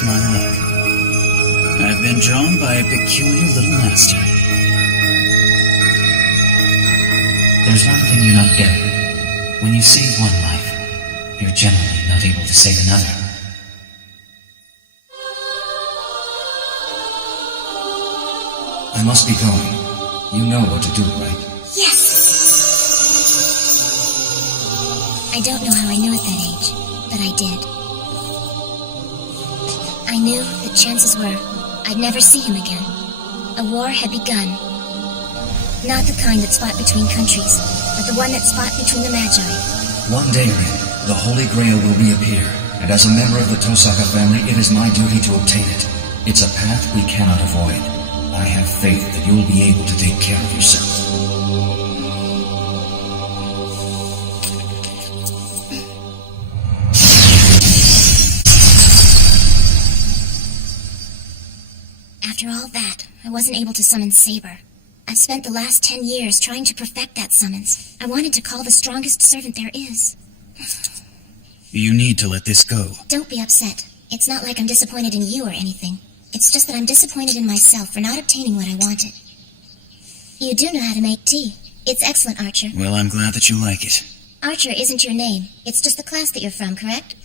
just my luck. I've been drawn by a peculiar little master. There's one thing you're not getting. When you save one life, you're generally not able to save another. I must be going. You know what to do, right? Yes! I don't know how I knew at that age, but I did. I knew that chances were I'd never see him again. A war had begun. Not the kind that's fought between countries, but the one that's fought between the Magi. One day, Rin, the Holy Grail will reappear, and as a member of the Tosaka family, it is my duty to obtain it. It's a path we cannot avoid. I have faith that you'll be able to take care of yourself. After all that, I wasn't able to summon Saber. I've spent the last 10 years trying to perfect that summons. I wanted to call the strongest servant there is. You need to let this go. Don't be upset. It's not like I'm disappointed in you or anything. It's just that I'm disappointed in myself for not obtaining what I wanted. You do know how to make tea. It's excellent, Archer. Well, I'm glad that you like it. Archer isn't your name. It's just the class that you're from, correct?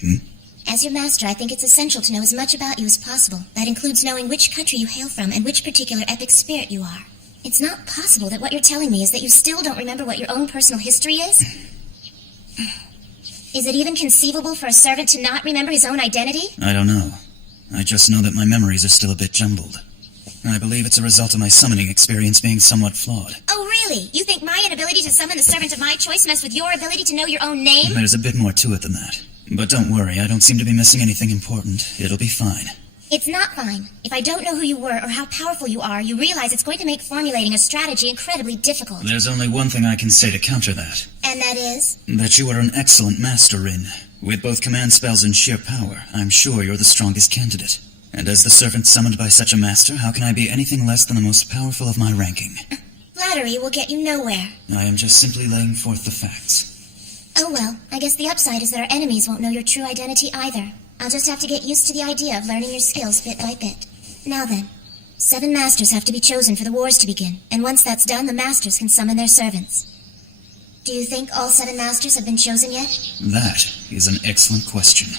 As your master, I think it's essential to know as much about you as possible. That includes knowing which country you hail from and which particular epic spirit you are. It's not possible that what you're telling me is that you still don't remember what your own personal history is? Is it even conceivable for a servant to not remember his own identity? I don't know. I just know that my memories are still a bit jumbled. I believe it's a result of my summoning experience being somewhat flawed. Oh, really? You think my inability to summon the servant of my choice messed with your ability to know your own name? There's a bit more to it than that. But don't worry, I don't seem to be missing anything important. It'll be fine. It's not fine. If I don't know who you were or how powerful you are, you realize it's going to make formulating a strategy incredibly difficult. There's only one thing I can say to counter that. And that is? That you are an excellent master, Rin. With both command spells and sheer power, I'm sure you're the strongest candidate. And as the servant summoned by such a master, how can I be anything less than the most powerful of my ranking? Flattery will get you nowhere. I am just simply laying forth the facts. Oh well, I guess the upside is that our enemies won't know your true identity either. I'll just have to get used to the idea of learning your skills bit by bit. Now then, 7 masters have to be chosen for the wars to begin, and once that's done, the masters can summon their servants. Do you think all 7 masters have been chosen yet? That is an excellent question.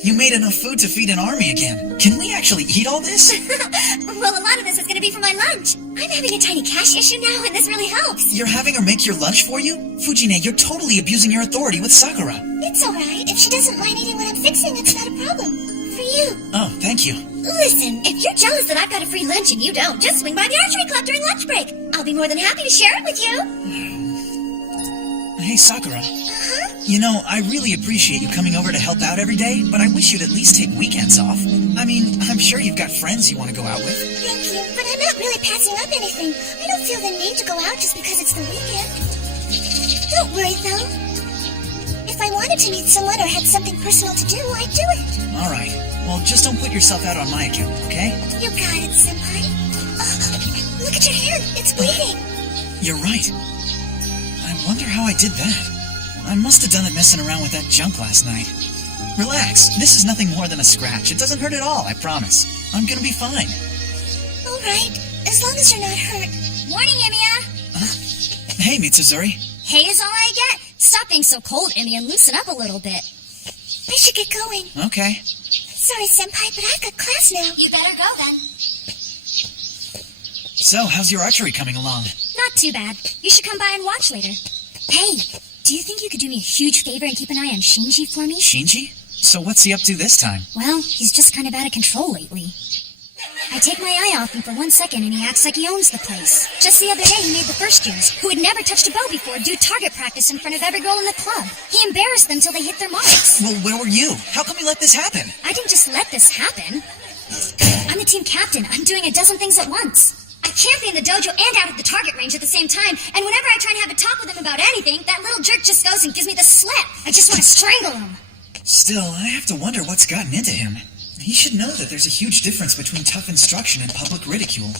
You made enough food to feed an army again. Can we actually eat all this? Well, a lot of this is going to be for my lunch. I'm having a tiny cash issue now, and this really helps. You're having her make your lunch for you? Fujine, you're totally abusing your authority with Sakura. It's alright. If she doesn't mind eating what I'm fixing, it's not a problem. For you. Oh, thank you. Listen, if you're jealous that I've got a free lunch and you don't, just swing by the archery club during lunch break. I'll be more than happy to share it with you. Hey, Sakura. You know, I really appreciate you coming over to help out every day, but I wish you'd at least take weekends off. I mean, I'm sure you've got friends you want to go out with. Thank you, but I'm not really passing up anything. I don't feel the need to go out just because it's the weekend. Don't worry, though. If I wanted to meet someone or had something personal to do, I'd do it. All right. Well, just don't put yourself out on my account, okay? You got it, Senpai. Oh, look at your hand. It's bleeding. You're right. I wonder how I did that. I must have done it messing around with that junk last night. Relax. This is nothing more than a scratch. It doesn't hurt at all, I promise. I'm gonna be fine. All right, as long as you're not hurt. Morning, Emiya. Hey, Mitsuzuri. Hey is all I get. Stop being so cold, Emiya, and loosen up a little bit. I should get going. Okay. Sorry, Senpai, but I've got class now. You better go then. So, how's your archery coming along? Not too bad. You should come by and watch later. Hey, do you think you could do me a huge favor and keep an eye on Shinji for me? Shinji? So what's he up to this time? Well, he's just kind of out of control lately. I take my eye off him for 1 second and he acts like he owns the place. Just the other day he made the first years, who had never touched a bow before, do target practice in front of every girl in the club. He embarrassed them till they hit their marks. Well, where were you? How come you let this happen? I didn't just let this happen. I'm the team captain. I'm doing a dozen things at once. I can't be in the dojo and out at the target range at the same time, and whenever I try and have a talk with him about anything, that little jerk just goes and gives me the slip. I just want to strangle him. Still, I have to wonder what's gotten into him. He should know that there's a huge difference between tough instruction and public ridicule.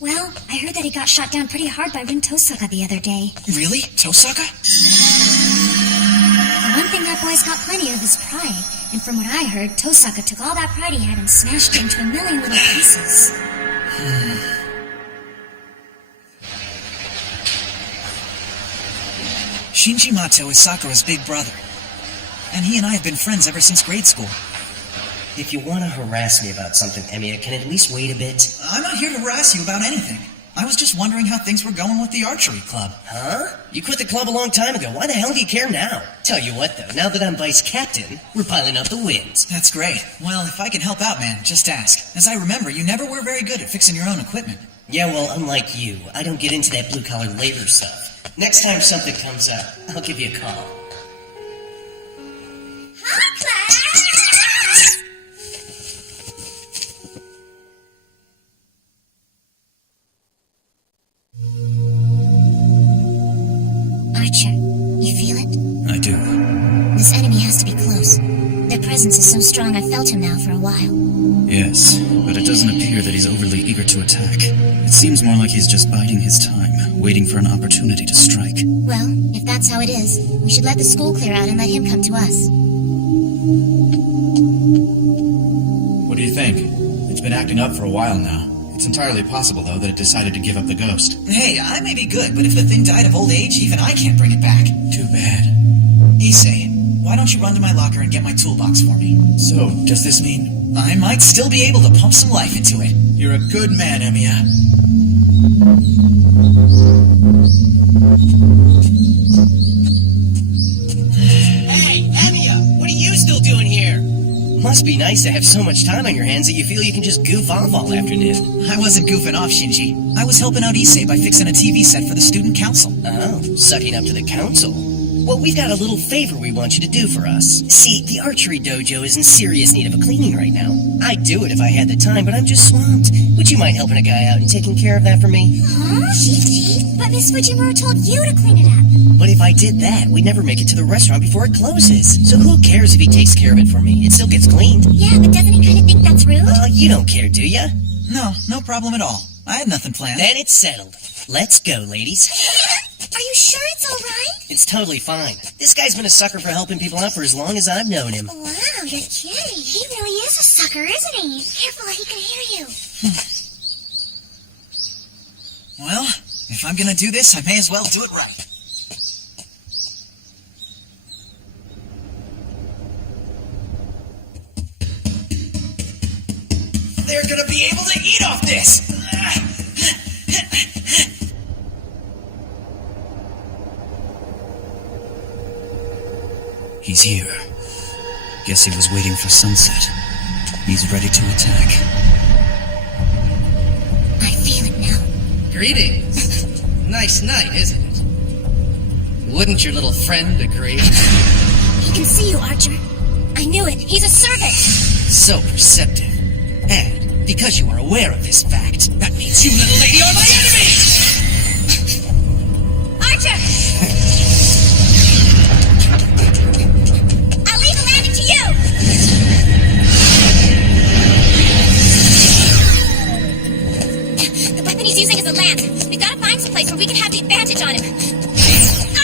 Well, I heard that he got shot down pretty hard by Rin Tosaka the other day. Really? Tosaka? The one thing that boy's got plenty of is pride, and from what I heard, Tosaka took all that pride he had and smashed it into a million little pieces. Shinji Mato is Sakura's big brother, and he and I have been friends ever since grade school. If you want to harass me about something, Emiya, can at least wait a bit? I'm not here to harass you about anything. I was just wondering how things were going with the archery club. Huh? You quit the club a long time ago. Why the hell do you care now? Tell you what, though, now that I'm vice captain, we're piling up the wins. That's great. Well, if I can help out, man, just ask. As I remember, you never were very good at fixing your own equipment. Yeah, well, unlike you, I don't get into that blue-collar labor stuff. Next time something comes up, I'll give you a call. Archer, you feel it? I do. This enemy has to be close. Their presence is so strong I've felt him now for a while. Yes, but it doesn't appear that he's overly eager to attack. It seems more like he's just biding his time, waiting for an opportunity to strike. Well, if that's how it is, we should let the school clear out and let him come to us. What do you think? It's been acting up for a while now. It's entirely possible, though, that it decided to give up the ghost. Hey, I may be good, but if the thing died of old age, even I can't bring it back. Too bad. Issei, why don't you run to my locker and get my toolbox for me? So, does this mean... I might still be able to pump some life into it. You're a good man, Emiya. Hey, Emiya! What are you still doing here? Must be nice to have so much time on your hands that you feel you can just goof off all afternoon. I wasn't goofing off, Shinji. I was helping out Issei by fixing a TV set for the student council. Oh, sucking up to the council. Well, we've got a little favor we want you to do for us. See, the archery dojo is in serious need of a cleaning right now. I'd do it if I had the time, but I'm just swamped. Would you mind helping a guy out and taking care of that for me? Huh? Shinji? But Miss Fujimura told you to clean it up. But if I did that, we'd never make it to the restaurant before it closes. So who cares if he takes care of it for me? It still gets cleaned. Yeah, but doesn't he kind of think that's rude? You don't care, do ya? No problem at all. I had nothing planned. Then it's settled. Let's go, ladies. Are you sure it's all right? It's totally fine. This guy's been a sucker for helping people out for as long as I've known him. Wow, you're kidding. He really is a sucker, isn't he? Careful, he can hear you. Well, if I'm gonna do this, I may as well do it right. They're gonna be able to eat off this! He's here. Guess he was waiting for sunset. He's ready to attack. I feel it now. Greetings. Nice night, isn't it? Wouldn't your little friend agree? He can see you, Archer. I knew it. He's a servant. So perceptive. And because you are aware of this fact, that means you, little lady, are my enemy! Archer! I'll leave the landing to you! The weapon he's using is a lance. We've got to find some place where we can have the advantage on him.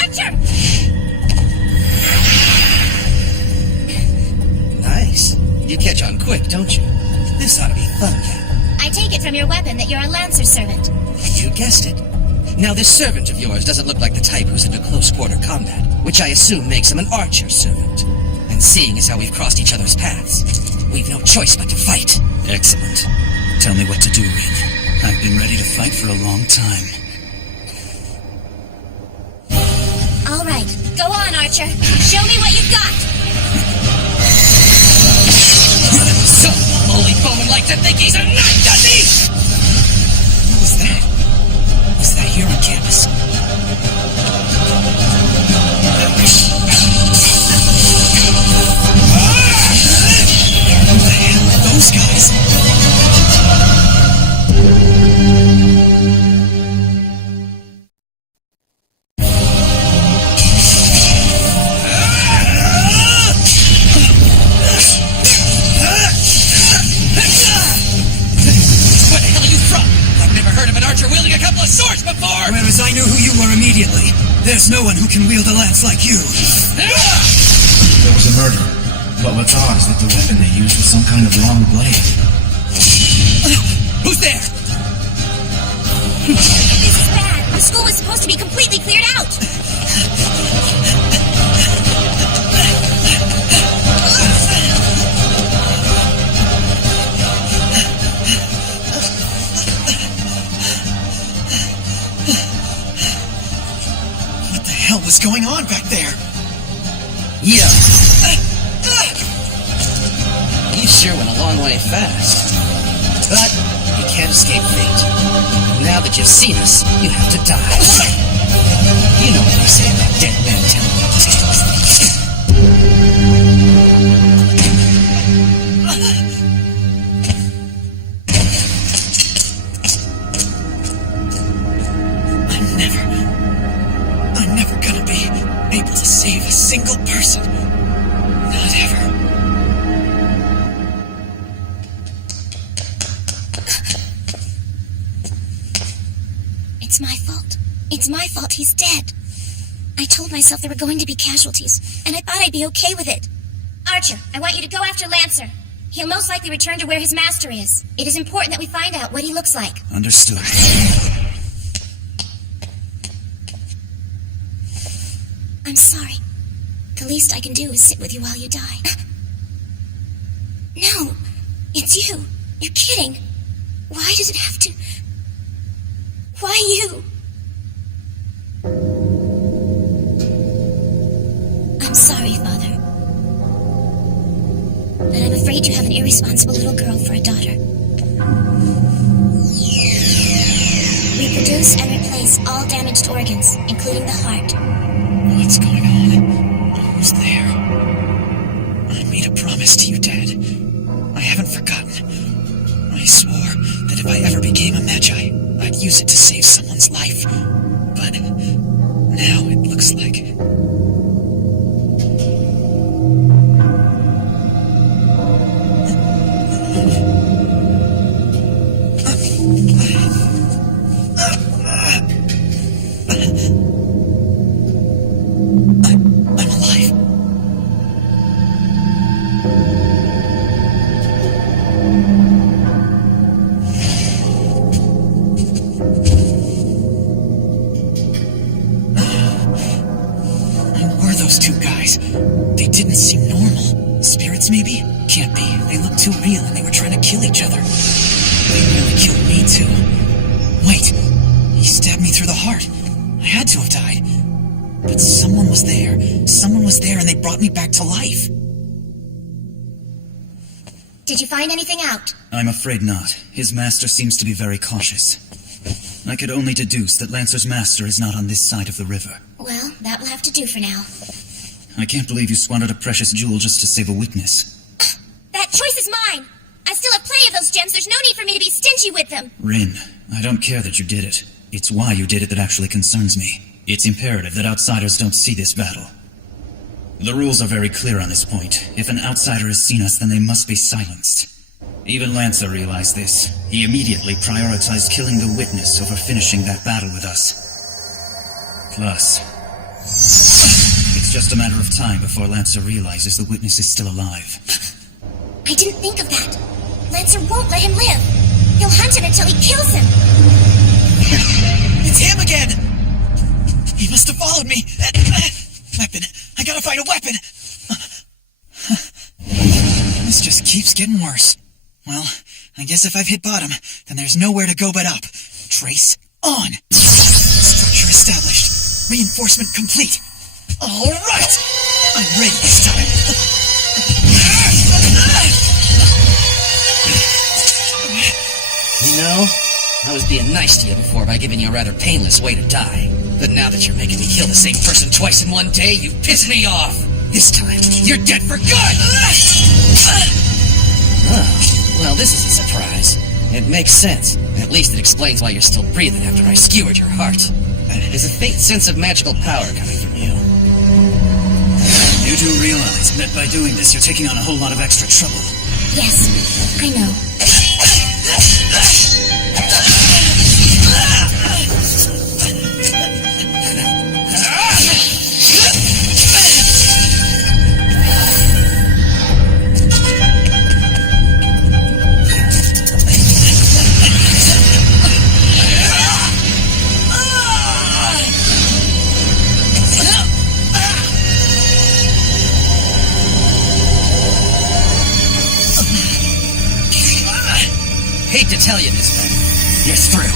Archer! You catch on quick, don't you? This ought to be fun then. I take it from your weapon that you're a Lancer servant. You guessed it. Now, this servant of yours doesn't look like the type who's into close-quarter combat, which I assume makes him an archer servant. And seeing as how we've crossed each other's paths, we've no choice but to fight. Excellent. Tell me what to do, Rin. I've been ready to fight for a long time. All right, go on, Archer. Show me what you've got. Some lowly bowman like to think he's a knight, does he? What was that? Was that here on campus? Who the hell are those guys? Where the hell are you from? I've never heard of an archer wielding a couple of swords before! Whereas I knew who you were immediately. There's no one who can wield a lance like you. There was a murder. But what's odd is that the weapon they used was some kind of long blade. Who's there? This is bad. The school was supposed to be completely cleared out. What the hell was going on back there? Yeah. You sure went a long way fast. But you can't escape fate. Now that you've seen us, you have to die. You know what they say about dead men telling no tales. I'm never gonna be able to save a single person. Not ever. It's my fault. It's my fault he's dead. I told myself there were going to be casualties, and I thought I'd be okay with it. Archer, I want you to go after Lancer. He'll most likely return to where his master is. It is important that we find out what he looks like. Understood. I'm sorry. The least I can do is sit with you while you die. No, it's you. You're kidding. Why does it have to... Why you? I'm sorry, Father. But I'm afraid you have an irresponsible little girl for a daughter. Reproduce and replace all damaged organs, including the heart. What's going on? Who's there? I made a promise to you, Dad. I haven't forgotten. I swore that if I ever became a Magi, I'd use it to save someone's life. But now it looks like... I'm alive. Who were those two guys? They didn't seem normal. Spirits, maybe? Can't be. They looked too real and they were trying to kill each other. They nearly killed me, too. Wait. He stabbed me through the heart. I had to have died. But someone was there. Someone was there and they brought me back to life. Did you find anything out? I'm afraid not. His master seems to be very cautious. I could only deduce that Lancer's master is not on this side of the river. Well, that will have to do for now. I can't believe you squandered a precious jewel just to save a witness. That choice is mine! I still have plenty of those gems. There's no need for me to be stingy with them. Rin, I don't care that you did it. It's why you did it that actually concerns me. It's imperative that outsiders don't see this battle. The rules are very clear on this point. If an outsider has seen us, then they must be silenced. Even Lancer realized this. He immediately prioritized killing the witness over finishing that battle with us. Plus, it's just a matter of time before Lancer realizes the witness is still alive. I didn't think of that. Lancer won't let him live. He'll hunt him until he kills him. It's him again! He must have followed me. Weapon. I gotta find a weapon. This just keeps getting worse. Well, I guess if I've hit bottom, then there's nowhere to go but up. Trace on. Structure established. Reinforcement complete. All right! I'm ready this time. You know, I was being nice to you before by giving you a rather painless way to die. But now that you're making me kill the same person twice in one day, you've pissed me off. This time, you're dead for good! Oh, well, this is a surprise. It makes sense. At least it explains why you're still breathing after I skewered your heart. There's a faint sense of magical power coming from you. You do realize that by doing this, you're taking on a whole lot of extra trouble. Yes, I know. Hate to tell you this, but you're through.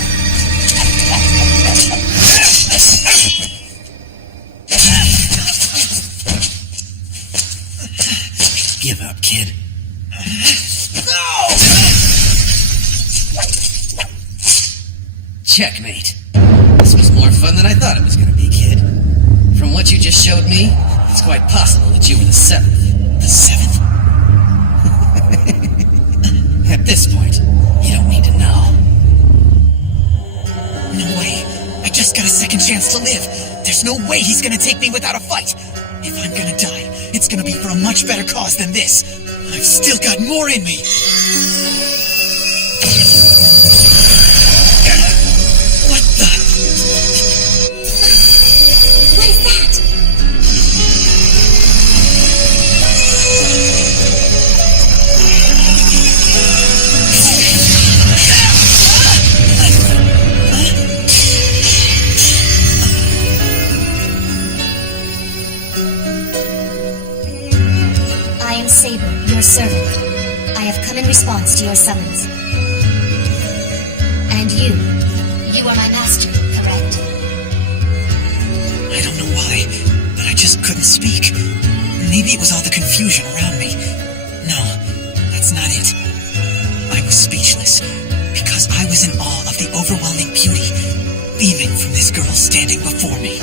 Give up, kid. No! Checkmate. This was more fun than I thought it was going to be, kid. From what you just showed me, it's quite possible that you were the seventh. The seventh? At this point, you don't need to know. No way. I just got a second chance to live. There's no way he's gonna take me without a fight. If I'm gonna die, it's gonna be for a much better cause than this. I've still got more in me. What the? What is that? Saber, your servant. I have come in response to your summons. And you are my master, correct? I don't know why, but I just couldn't speak. Maybe it was all the confusion around me. No, that's not it. I was speechless, because I was in awe of the overwhelming beauty beaming from this girl standing before me.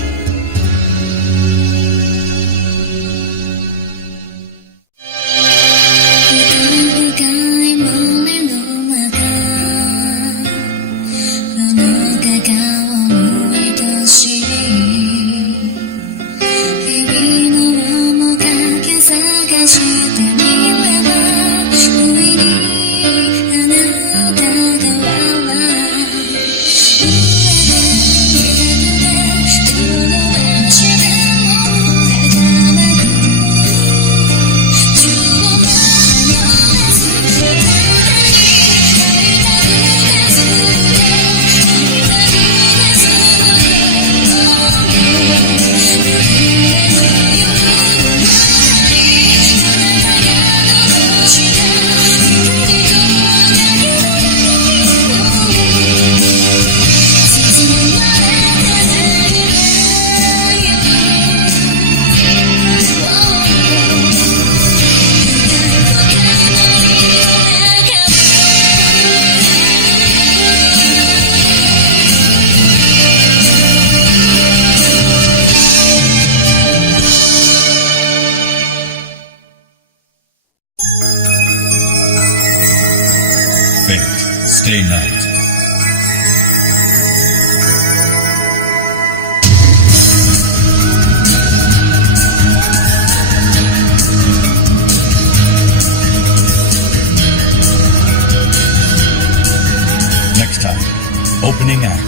Stay night. Next time, opening act.